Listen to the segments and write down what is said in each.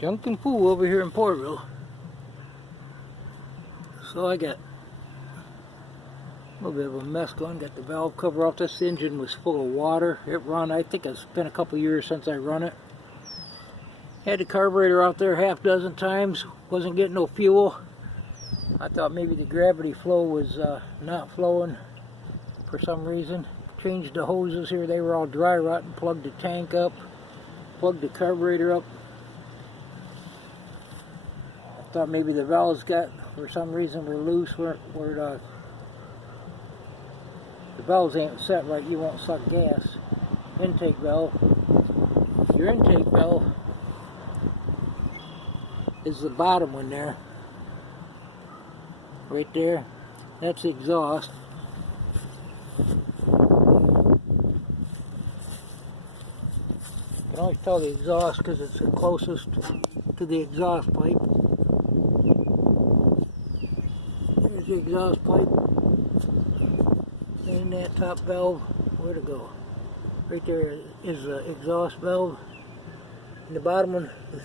Junkin' Pool over here in Porterville. So I got a little bit of a mess going. Got the valve cover off. This engine was full of water. It run. I think it's been a couple years since I run it. Had the carburetor out there half dozen times. Wasn't getting no fuel. I thought maybe the gravity flow was not flowing for some reason. Changed the hoses here. They were all dry rotting. Plugged the tank up. Plugged the carburetor up. I thought maybe the valves got, for some reason, were loose. Where the valves ain't set right, you won't suck gas. Intake valve. Your intake valve is the bottom one there. Right there. That's the exhaust. You can always tell the exhaust because it's the closest to the exhaust pipe. There's the exhaust pipe. And that top valve, where'd it go? Right there is the exhaust valve. And the bottom one is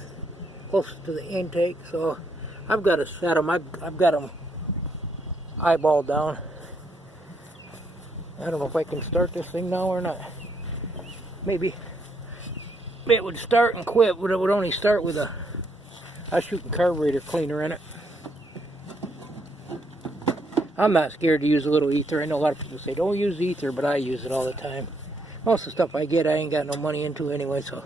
closest to the intake. So I've got to set them. I've got them eyeballed down. I don't know if I can start this thing now or not. Maybe it would start and quit, but it would only start with a shooting carburetor cleaner in it. I'm not scared to use a little ether. I know a lot of people say don't use ether, but I use it all the time. Most of the stuff I get, I ain't got no money into anyway, so.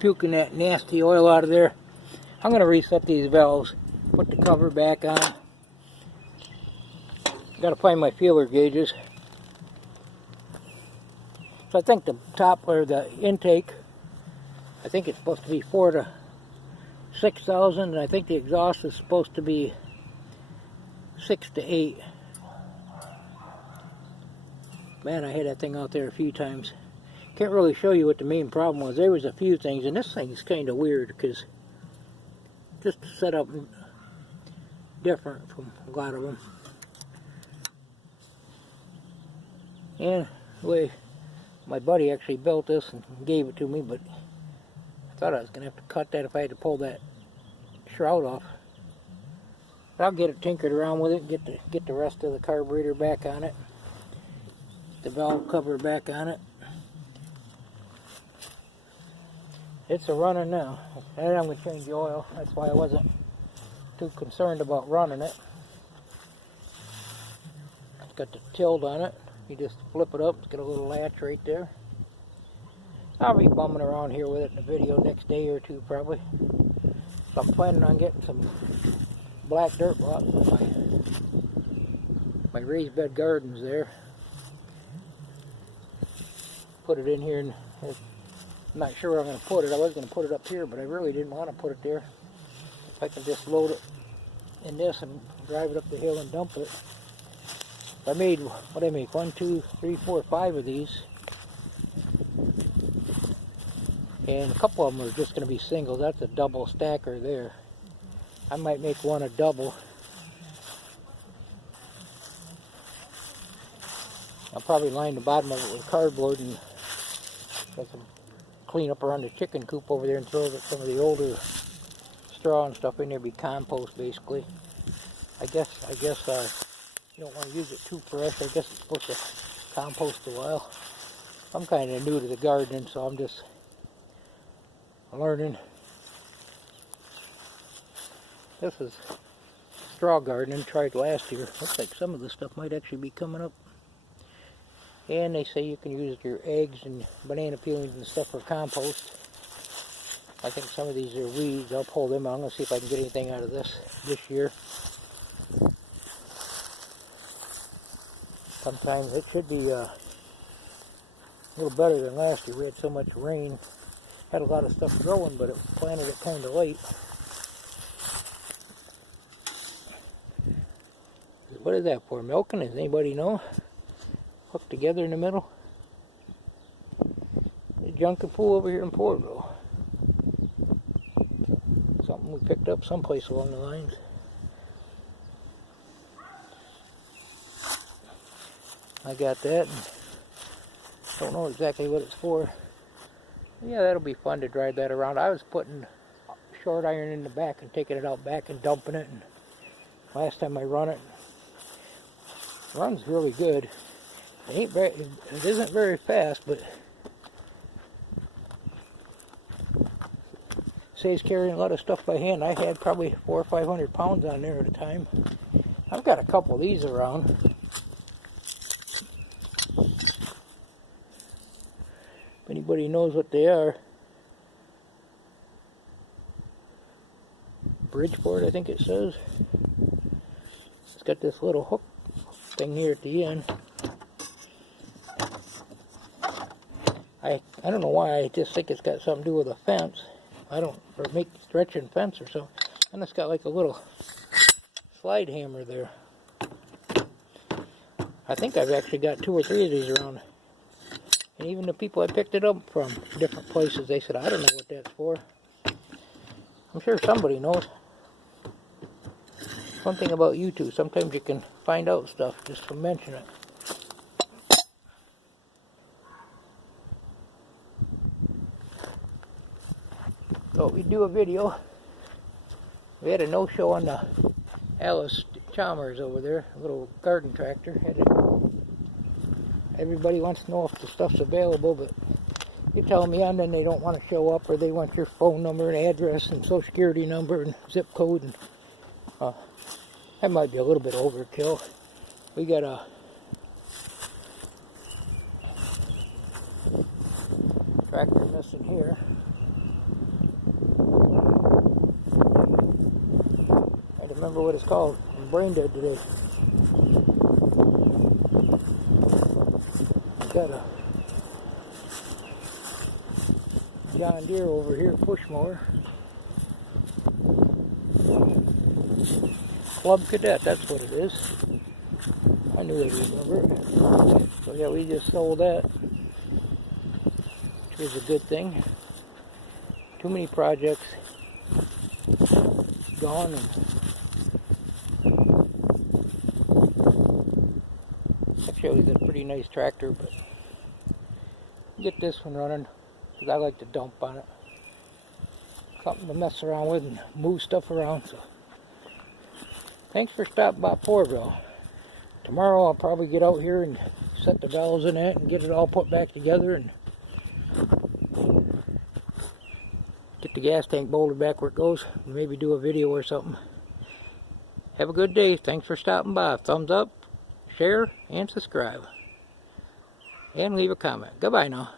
Puking that nasty oil out of there. I'm going to reset these valves, put the cover back on. Got to find my feeler gauges. So I think the top, or the intake, I think it's supposed to be 4,000 to 6,000, and I think the exhaust is supposed to be 6,000 to 8,000. Man, I had that thing out there a few times. Can't really show you what the main problem was. There was a few things, and this thing's kind of weird because just set up different from a lot of them. And the way my buddy actually built this and gave it to me, but I thought I was going to have to cut that if I had to pull that shroud off. But I'll get it tinkered around with it, get the rest of the carburetor back on it, the valve cover back on it. It's a runner now, and I'm going to change the oil. That's why I wasn't too concerned about running it. It's got the tilt on it. You just flip it up. It's got a little latch right there. I'll be bumming around here with it in the video next day or two probably. So I'm planning on getting some black dirt rock for my raised bed gardens there. Put it in here, and I'm not sure where I'm going to put it. I was going to put it up here, but I really didn't want to put it there. If I can just load it in this and drive it up the hill and dump it. I made, what did I make? 1, 2, 3, 4, 5 of these. And a couple of them are just going to be singles. That's a double stacker there. I might make one a double. I'll probably line the bottom of it with cardboard and get some clean up around the chicken coop over there and throw some of the older straw and stuff in there. Be compost basically. I guess you don't want to use it too fresh. I guess it's supposed to compost a while. I'm kind of new to the gardening, so I'm just learning. This is straw gardening, tried last year. Looks like some of the stuff might actually be coming up. And they say you can use your eggs and banana peelings and stuff for compost. I think some of these are weeds. I'll pull them out. I'm going to see if I can get anything out of this year. Sometimes it should be a little better than last year. We had so much rain. Had a lot of stuff growing, but it planted it kind of late. What is that for? Milking? Does anybody know? Hooked together in the middle. junking pool over here in Porterville. Something we picked up someplace along the lines. I got that. And don't know exactly what it's for. Yeah, that'll be fun to drive that around. I was putting short iron in the back and taking it out back and dumping it. And last time I run it, runs really good. It isn't very fast, but saves carrying a lot of stuff by hand. I had probably 400 or 500 pounds on there at a time. I've got a couple of these around. If anybody knows what they are. Bridgeport, I think it says. It's got this little hook thing here at the end. I don't know why, I just think it's got something to do with a fence. Or make stretching fence or something. And it's got like a little slide hammer there. I think I've actually got 2 or 3 of these around. And even the people I picked it up from different places, they said, I don't know what that's for. I'm sure somebody knows. One thing about YouTube, sometimes you can find out stuff just from mentioning it. So we do a video. We had a no-show on the Alice Chalmers over there, a little garden tractor. Everybody wants to know if the stuff's available, but you tell them yeah, and then they don't want to show up, or they want your phone number and address and social security number and zip code, and that might be a little bit overkill. We got a tractor missing here. I don't remember what it's called. I'm brain dead today. Got a John Deere over here, push mower. Club Cadet, that's what it is. I knew I'd remember it. So yeah, we just sold that, which is a good thing. Too many projects gone. And actually, it's a pretty nice tractor, but get this one running because I like to dump on it. Something to mess around with and move stuff around. So, thanks for stopping by Porterville. Tomorrow I'll probably get out here and set the valves in it and get it all put back together and get the gas tank bolted back where it goes. Maybe do a video or something. Have a good day. Thanks for stopping by. Thumbs up, share, and subscribe. And leave a comment. Goodbye now.